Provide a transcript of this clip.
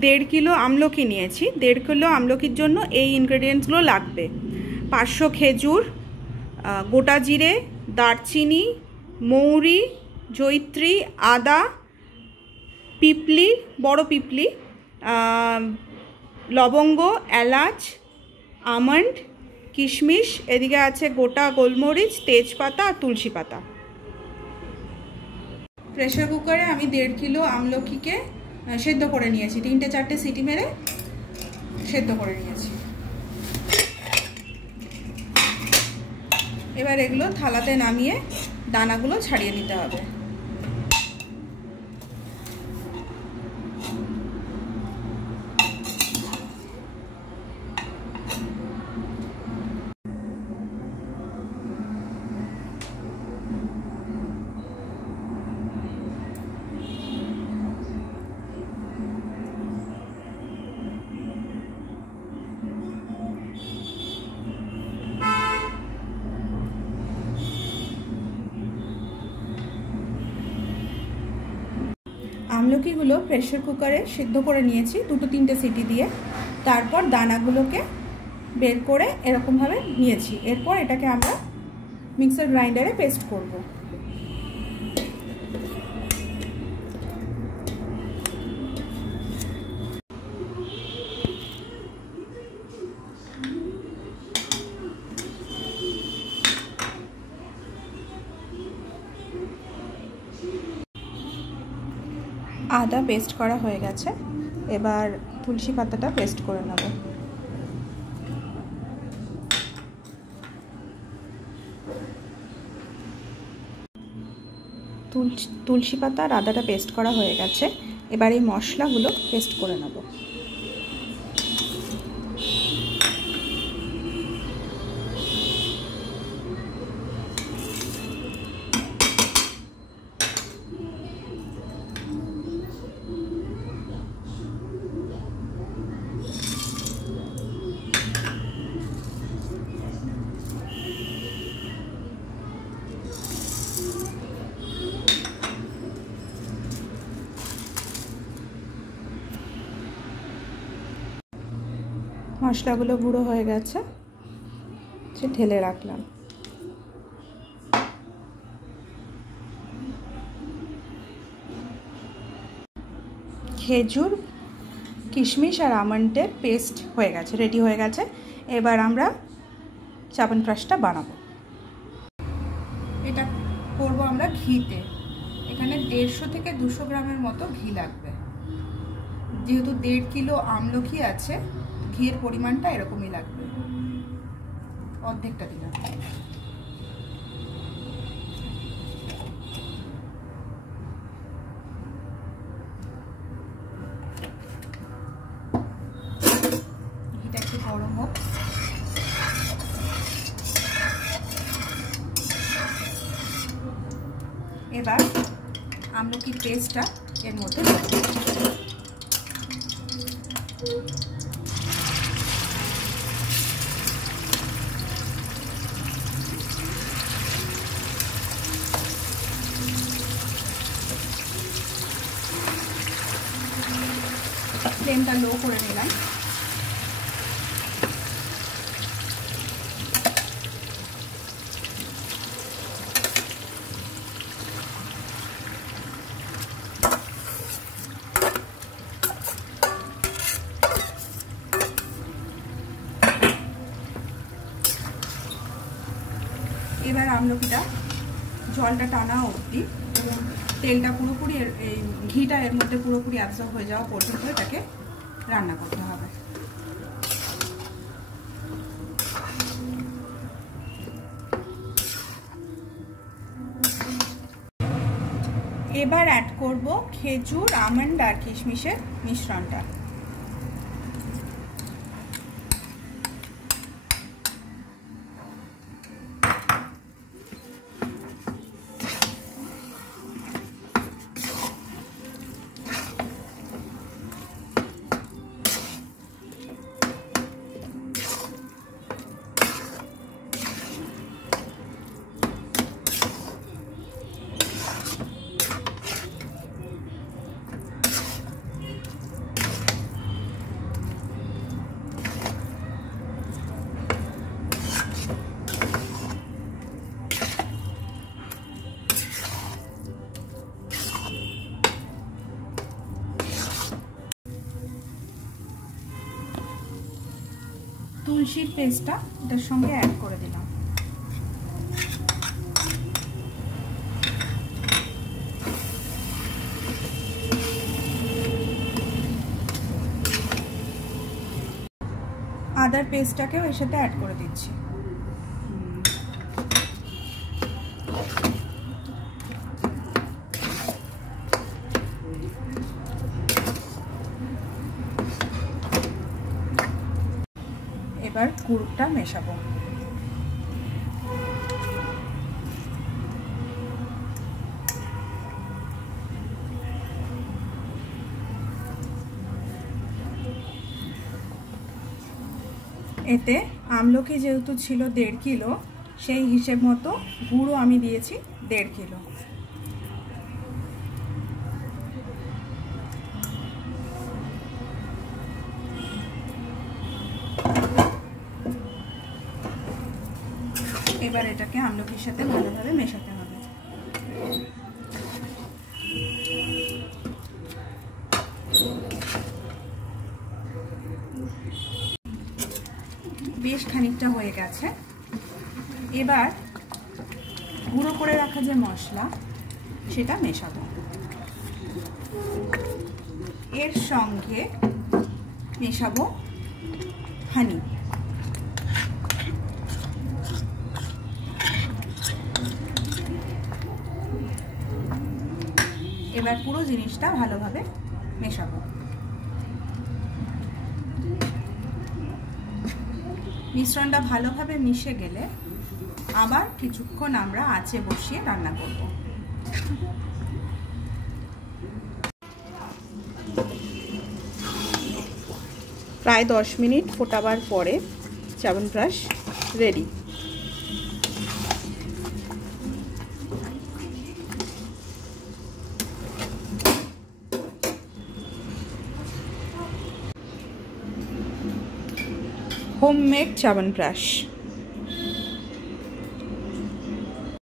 1.5 kilo আমলকি নিয়েছি। 1.5 kilo আমলকির জন্য এই ইনগ্রেডিয়েন্টসগুলো লাগবে: 500 খেজুর, গোটা জিরে, দারচিনি, মৌরি, জয়িত্রী, আদা, পিপলি, বড় পিপলি, লবঙ্গ, এলাচ, আমন্ড, কিশমিশ, এদিকে আছে গোটা গোলমরিচ, তেজপাতা আর তুলসী পাতা। প্রেসার কুকারে আমি 1.5 কিলো আমলকিকে সেদ্ধ করে নিয়েছি। 3-4টে সিটি মেরে সেদ্ধ করে নিয়েছি। এবার এগুলো থালাতে নামিয়ে দানাগুলো ছাড়িয়ে নিতে হবে। আমলকিগুলো প্রেসার কুকারে সিদ্ধ করে নিয়েছি 2-3টে সিটি দিয়ে। তারপর দানাগুলোকে বের করে এরকমভাবে নিয়েছি। এরপর এটাকে আমরা মিক্সার গ্রাইন্ডারে পেস্ট করব। আদা পেস্ট করা হয়ে গেছে। এবার তুলসী পাতাটা পেস্ট করে নেব। তুলসী পাতা আর আদাটা পেস্ট করা হয়ে গেছে। এবার এই মশলাগুলো পেস্ট করে নেব। মশলাগুলো গুঁড়ো হয়ে গেছে, ঢেলে রাখলাম। খেজুর, কিশমিশ আর আমন্ডের পেস্ট হয়ে গেছে, রেডি হয়ে গেছে। এবার আমরা চাবনপ্রাশটা বানাবো। এটা করব আমরা ঘিতে। এখানে 150 থেকে 200 গ্রামের মতো ঘি লাগবে। যেহেতু 1.5 কিলো আমলকি আছে, ঘিয়ের পরিমাণটা এরকমই লাগবে। অর্ধেকটা দিলাম। ঘিটা একটু গরম হোক। এবার আমলকির পেস্টটা এর মধ্যে দেব। ফ্লেমটা লো করে নিলাম। এবার আমলকিটা জলটা টানা অবধি এবং তেলটা পুরোপুরি এই ঘিটা এর মধ্যে পুরোপুরি অ্যাবজর্ব হয়ে যাওয়া পর্যন্ত এটাকে রান্না করতে হবে। এবার অ্যাড করব খেজুর, আমন্ড আর কিশমিশের মিশ্রণটা। তুলসীর পেস্টটা এটার সঙ্গে অ্যাড করে দিলাম। আদার পেস্টটাকেও এর সাথে অ্যাড করে দিচ্ছি। এবার গুড়টা মেশাবো। এতে আমলকি যেহেতু ছিল 1.5 কিলো, সেই হিসেব মতো গুড়ও আমি দিয়েছি 1.5 কিলো। এবার এটাকে আমলকির সাথে ভালোভাবে মেশাতে হবে। বেশ খানিকটা হয়ে গেছে। এবার গুঁড়ো করে রাখা যে মশলা সেটা মেশাবো। এর সঙ্গে মেশাবো হানি। এবার পুরো জিনিসটা ভালোভাবে মেশাবো। মিশ্রণটা ভালোভাবে মিশে গেলে আবার কিছুক্ষণ আমরা আঁচে বসিয়ে রান্না করব। প্রায় 10 মিনিট ফোটাবার পরে চ্যবনপ্রাশ রেডি। হোমমেড চ্যবনপ্রাশ।